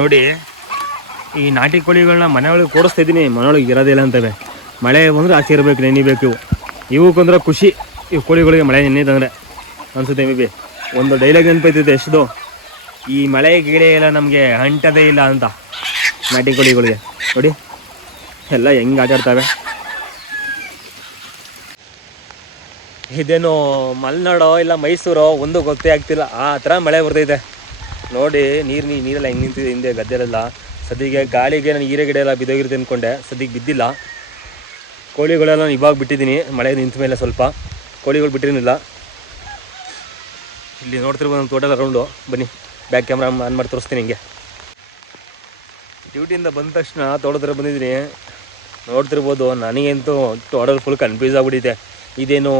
ನೋಡಿ ಈ ನಾಟಿ ಕೋಳಿಗಳನ್ನ ಮನೆಯೊಳಗೆ ಕೂಡಿಸ್ತಾ ಇದ್ದೀನಿ, ಮನೆಯೊಳಗೆ ಇರೋದಿಲ್ಲ ಅಂತವೆ. ಮಳೆ ಬಂದರೆ ಆಚೆ ಇರಬೇಕು, ನೆನಿಬೇಕು. ಇವಕ್ಕಂದ್ರೆ ಖುಷಿ, ಇವು ಕೋಳಿಗಳಿಗೆ ಮಳೆ ನೆನೆದಂದರೆ ಅನಿಸುತ್ತೆ. ಮೇ ಬಿ ಒಂದು ಡೈಲಾಗ್ ನೆನಪೈತಿದೆ ಎಷ್ಟದು, ಈ ಮಳೆ ಗಿಳೆ ಎಲ್ಲ ನಮಗೆ ಅಂಟದೇ ಇಲ್ಲ ಅಂತ. ನಾಟಿ ಕೋಳಿಗಳಿಗೆ ನೋಡಿ ಎಲ್ಲ ಹೆಂಗೆ ಆಟಾಡ್ತವೆ. ಇದೇನು ಮಲೆನಾಡೋ ಇಲ್ಲ ಮೈಸೂರೋ ಒಂದು ಗೊತ್ತೇ ಆಗ್ತಿಲ್ಲ, ಆ ಥರ ಮಳೆ ಬರ್ತೈತೆ ನೋಡಿ. ನೀರೆಲ್ಲ ಹೆಂಗೆ ನಿಂತಿದೆ ಹಿಂದೆ ಗದ್ದೆಲೆಲ್ಲ. ಸದ್ಯಕ್ಕೆ ಗಾಳಿಗೆ ನಾನು ಹೀರೆ ಗಿಡ ಎಲ್ಲ ಬಿದ್ದೋಗಿರುತ್ತೆ ಅಂದ್ಕೊಂಡೆ, ಸದ್ಯಕ್ಕೆ ಬಿದ್ದಿಲ್ಲ. ಕೋಳಿಗಳೆಲ್ಲ ಇವಾಗ ಬಿಟ್ಟಿದ್ದೀನಿ, ಮಳೆ ನಿಂತ ಮೇಲೆ ಸ್ವಲ್ಪ ಕೋಳಿಗಳು ಬಿಟ್ಟಿರಲಿಲ್ಲ. ಇಲ್ಲಿ ನೋಡ್ತಿರ್ಬೋದು ನಮ್ಮ ತೋಟದ ರೌಂಡು. ಬನ್ನಿ ಬ್ಯಾಕ್ ಕ್ಯಾಮ್ರಾ ಆನ್ ಮಾಡಿ ತೋರಿಸ್ತೀನಿ ಹಿಂಗೆ. ಡ್ಯೂಟಿಯಿಂದ ಬಂದ ತಕ್ಷಣ ತೋಟದ ಬಂದಿದ್ದೀನಿ. ನೋಡ್ತಿರ್ಬೋದು, ನನಗಂತೂ ತೋಟದಲ್ಲಿ ಫುಲ್ ಕನ್ಫ್ಯೂಸ್ ಆಗಿಬಿಟ್ಟಿದೆ. ಇದೇನು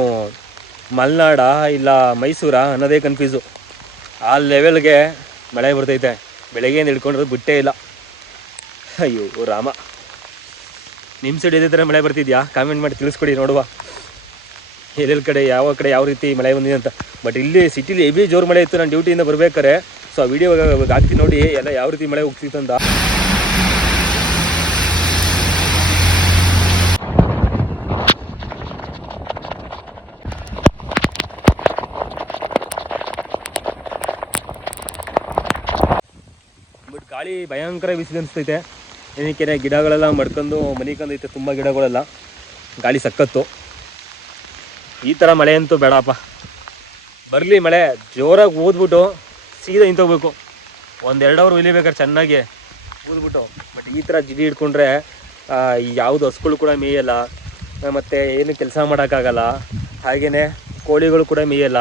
ಮಲೆನಾಡ ಇಲ್ಲ ಮೈಸೂರಾ ಅನ್ನೋದೇ ಕನ್ಫ್ಯೂಸು. ಆ ಲೆವೆಲ್ಗೆ ಮಳೆ ಬರ್ತೈತೆ. ಬೆಳಗ್ಗೆಯಿಂದ ಹಿಡ್ಕೊಂಡಿರೋದು ಬಿಟ್ಟೇ ಇಲ್ಲ. ಅಯ್ಯೋ ರಾಮ, ನಿಮ್ಮ ಸೈಡ್ ಇದೇ ಥರ ಮಳೆ ಬರ್ತಿದ್ಯಾ? ಕಾಮೆಂಟ್ ಮಾಡಿ ತಿಳಿಸ್ಕೊಡಿ ನೋಡುವ, ಎಲ್ಲೆಲ್ಲಿ ಕಡೆ ಯಾವ ರೀತಿ ಮಳೆ ಬಂದಿದೆ ಅಂತ. ಬಟ್ ಇಲ್ಲಿ ಸಿಟಿಲಿ ಹೆವಿ ಜೋರು ಮಳೆ ಇತ್ತು ನಾನು ಡ್ಯೂಟಿಯಿಂದ ಬರ್ಬೇಕಾರೆ. ಸೊ ಆ ವಿಡಿಯೋ ಹಾಕ್ತೀನಿ ನೋಡಿ ಎಲ್ಲ ಯಾವ ರೀತಿ ಮಳೆ ಹೋಗ್ತಿತ್ತು ಅಂತ. ಬಟ್ ಗಾಳಿ ಭಯಂಕರ ಬಿಸಿಲು ಅನಿಸ್ತೈತೆ. ಏನಕ್ಕೆ ಗಿಡಗಳೆಲ್ಲ ಮಡ್ಕೊಂಡು ಮನಿಕೊಂಡೈತೆ, ತುಂಬ ಗಿಡಗಳೆಲ್ಲ. ಗಾಳಿ ಸಕ್ಕತ್ತು. ಈ ಥರ ಮಳೆ ಅಂತೂ ಬೇಡಪ್ಪ. ಬರಲಿ ಮಳೆ ಜೋರಾಗಿ ಊದ್ಬಿಟ್ಟು ಸೀದಾ ನಿಂತೋಗ್ಬೇಕು. 1-2 ಅವರ್ ಇಳಿಬೇಕಾದ್ರೆ ಚೆನ್ನಾಗಿ ಊದ್ಬಿಟ್ಟು. ಬಟ್ ಈ ಥರ ಜಿಡಿ ಹಿಡ್ಕೊಂಡ್ರೆ ಯಾವುದು ಹಸುಗಳು ಕೂಡ ಮೇಯಲ್ಲ, ಮತ್ತು ಏನು ಕೆಲಸ ಮಾಡೋಕ್ಕಾಗಲ್ಲ. ಹಾಗೆಯೇ ಕೋಳಿಗಳು ಕೂಡ ಮೇಯಲ್ಲ.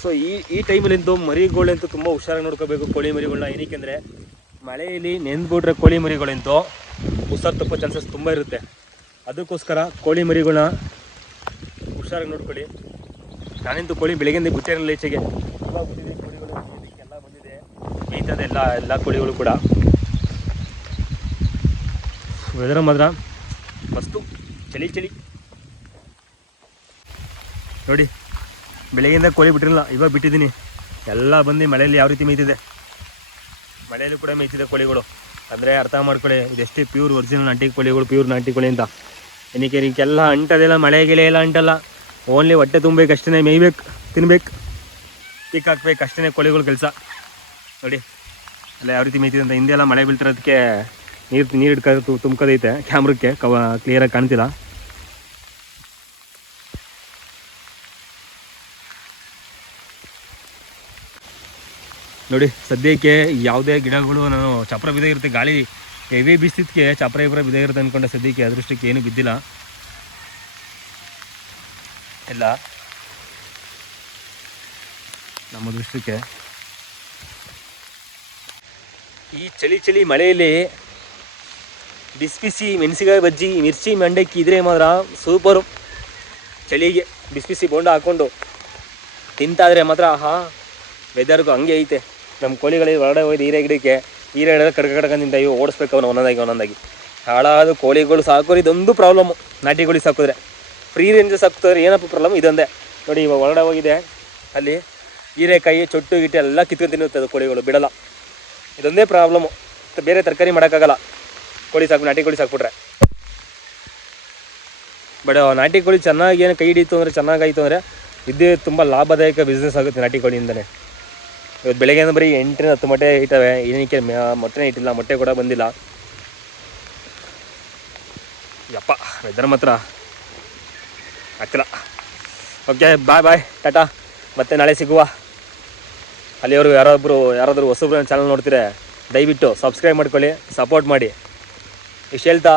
ಸೊ ಈ ಟೈಮಲ್ಲಿಂತೂ ಮರಿಗಳಂತೂ ತುಂಬ ಹುಷಾರಾಗಿ ನೋಡ್ಕೋಬೇಕು ಕೋಳಿ ಮರಿಗಳನ್ನ. ಏನಕ್ಕೆಂದರೆ ಮಳೆಯಲ್ಲಿ ನೆಂದ್ಬಿಟ್ರೆ ಕೋಳಿ ಮರಿಗಳಂತೂ ಹುಷಾರು ತಪ್ಪೋ ಚಾನ್ಸಸ್ ತುಂಬ ಇರುತ್ತೆ. ಅದಕ್ಕೋಸ್ಕರ ಕೋಳಿ ಮರಿಗಳನ್ನ ಹುಷಾರಾಗಿ ನೋಡ್ಕೊಳ್ಳಿ. ನಾನಂತೂ ಕೋಳಿ ಬೆಳಗ್ಗೆಯಿಂದ ಬಿಟ್ಟಿರಲಿಲ್ಲ ಈಚೆಗೆ. ತುಂಬ ಬಂದಿದೆ ಕೋಳಿಗಳು, ಇದಕ್ಕೆಲ್ಲ ಬಂದಿದೆ ಮೇಯ್ತದೆ ಎಲ್ಲ ಕೋಳಿಗಳು ಕೂಡ. ವೆದರ್ ಮಾತ್ರ ಮಸ್ತು, ಚಳಿ ನೋಡಿ. ಬೆಳಗ್ಗೆಯಿಂದ ಕೋಳಿ ಬಿಟ್ಟಿರಲಿಲ್ಲ, ಇವಾಗ ಬಿಟ್ಟಿದ್ದೀನಿ. ಎಲ್ಲ ಬಂದು ಮಳೆಯಲ್ಲಿ ಯಾವ ರೀತಿ ಮೇಯ್ತಿದೆ, ಮಳೆಯಲ್ಲೂ ಕೂಡ ಮೇಯ್ತಿದೆ ಕೋಳಿಗಳು. ಅಂದರೆ ಅರ್ಥ ಮಾಡ್ಕೊಳ್ಳಿ, ಇದೆಷ್ಟೇ ಪ್ಯೂರ್ ಒರಿಜಿನಲ್ ನಾಟಿ ಕೋಳಿಗಳು, ಪ್ಯೂರ್ ನಾಟಿ ಕೋಳಿ ಅಂತ. ಏನಕ್ಕೆಲ್ಲ ಅಂಟದೆಲ್ಲ, ಮಳೆ ಗಿಳೆ ಎಲ್ಲ ಅಂಟಲ್ಲ. ಓನ್ಲಿ ಹೊಟ್ಟೆ ತುಂಬಬೇಕು ಅಷ್ಟೇ, ಮೇಯ್ಬೇಕು, ತಿನ್ಬೇಕು, ಪೀಕ್ ಹಾಕ್ಬೇಕು ಅಷ್ಟೇ ಕೋಳಿಗಳು ಕೆಲಸ. ನೋಡಿ ಎಲ್ಲ ಯಾವ ರೀತಿ ಮೇಯ್ತಿದೆ ಅಂತ. ಹಿಂದೆ ಎಲ್ಲ ಮಳೆ ಬೀಳ್ತಿರೋದಕ್ಕೆ ನೀರು ಹಿಡ್ಕೊಂಡು ತುಂಬ್ಕೋದೈತೆ. ಕ್ಯಾಮ್ರಕ್ಕೆ ಕ್ಲಿಯರಾಗಿ ಕಾಣ್ತಿಲ್ಲ. ನೋಡಿ ಸದ್ಯಕ್ಕೆ ಯಾವುದೇ ಗಿಡಗಳು ನಾನು ಚಪ್ರ ಬಿದ್ದಾಗಿರುತ್ತೆ. ಗಾಳಿ ಹೆವಿ ಬೀಸ್ತಿದ್ದಕ್ಕೆ ಚಪ್ರ ಬಿದ್ದಾಗಿರುತ್ತೆ ಅಂದ್ಕೊಂಡೆ. ಸದ್ಯಕ್ಕೆ ಅದೃಷ್ಟಕ್ಕೆ ಏನು ಬಿದ್ದಿಲ್ಲ ಎಲ್ಲ ನಮ್ಮ ದೃಷ್ಟಕ್ಕೆ. ಈ ಚಳಿ ಮಳೆಯಲ್ಲಿ ಬಿಸಿ ಮೆಣಸಿನಕಾಯಿ ಬಜ್ಜಿ, ಮಿರ್ಚಿ ಮಂಡಕ್ಕಿ ಇದ್ರೆ ಮಾತ್ರ ಸೂಪರು. ಚಳಿಗೆ ಬಿಸಿ ಬೋಂಡ ಹಾಕ್ಕೊಂಡು ತಿಂತಾದರೆ ಮಾತ್ರ ವೆದರ್ಗೂ ಹಂಗೆ ಐತೆ. ನಮ್ಮ ಕೋಳಿಗಳಿಗೆ ಹೊರಗಡೆ ಹೋಯ್ತು ಹೀರೆ ಗಿಡಕ್ಕೆ, ಹೀರೆ ಗಿಡ ಕಡ್ಕಂದಿಂದ ಇವು ಓಡಿಸ್ಬೇಕು ಅವನು ಒಂದೊಂದಾಗಿ. ಹಾಳಾದ ಕೋಳಿಗಳು ಸಾಕೋರು ಇದೊಂದು ಪ್ರಾಬ್ಲಮ್ಮು. ನಾಟಿ ಕೋಳಿ ಸಾಕಿದ್ರೆ ಫ್ರೀ ರೇಂಜ್ ಸಾಕ್ತಾರೆ, ಏನಪ್ಪ ಪ್ರಾಬ್ಲಮ್ ಇದೊಂದೇ. ನೋಡಿ ಇವಾಗ ಹೊರಗಡೆ ಹೋಗಿದೆ, ಅಲ್ಲಿ ಹೀರೆಕಾಯಿ ಚೊಟ್ಟು ಗಿಟ್ಟು ಎಲ್ಲ ಕಿತ್ಕೊಂಡು ತಿನ್ನುತ್ತೆ ಅದು ಕೋಳಿಗಳು, ಬಿಡಲ್ಲ. ಇದೊಂದೇ ಪ್ರಾಬ್ಲಮ್ಮು. ಬೇರೆ ತರಕಾರಿ ಮಾಡೋಕ್ಕಾಗಲ್ಲ ನಾಟಿ ಕೋಳಿ ಸಾಕ್ಬಿಟ್ರೆ. ಬಟ್ ನಾಟಿ ಕೋಳಿ ಚೆನ್ನಾಗಿ ಏನು ಕೈ ಹಿಡಿತು ಅಂದರೆ, ಚೆನ್ನಾಗಾಯಿತು ಅಂದರೆ ಇದೇ ತುಂಬ ಲಾಭದಾಯಕ ಬಿಸ್ನೆಸ್ ಆಗುತ್ತೆ ನಾಟಿ ಕೋಳಿಯಿಂದಲೇ. ಇವತ್ತು ಬೆಳಗ್ಗೆಯಿಂದ ಬರೀ 8-10 ಮೊಟ್ಟೆ ಇಟ್ಟವೆ. ಏನಕ್ಕೆ ಮೊಟ್ಟೆನೇ ಇಟ್ಟಿಲ್ಲ, ಮೊಟ್ಟೆ ಕೂಡ ಬಂದಿಲ್ಲ. ಯಪ್ಪ ವೆದರ್ ಮಾತ್ರ ಆಗ್ತಿಲ್ಲ. ಓಕೆ ಬಾಯ್ ಟಾಟಾ, ಮತ್ತೆ ನಾಳೆ ಸಿಗುವ. ಅಲ್ಲಿಯವರು ಯಾರಾದರೂ ಹೊಸಬ್ರು ಚಾನಲ್ ನೋಡ್ತೀರಾ ದಯವಿಟ್ಟು ಸಬ್ಸ್ಕ್ರೈಬ್ ಮಾಡ್ಕೊಳ್ಳಿ, ಸಪೋರ್ಟ್ ಮಾಡಿ. ಇಷ್ಟು ಹೇಳ್ತಾ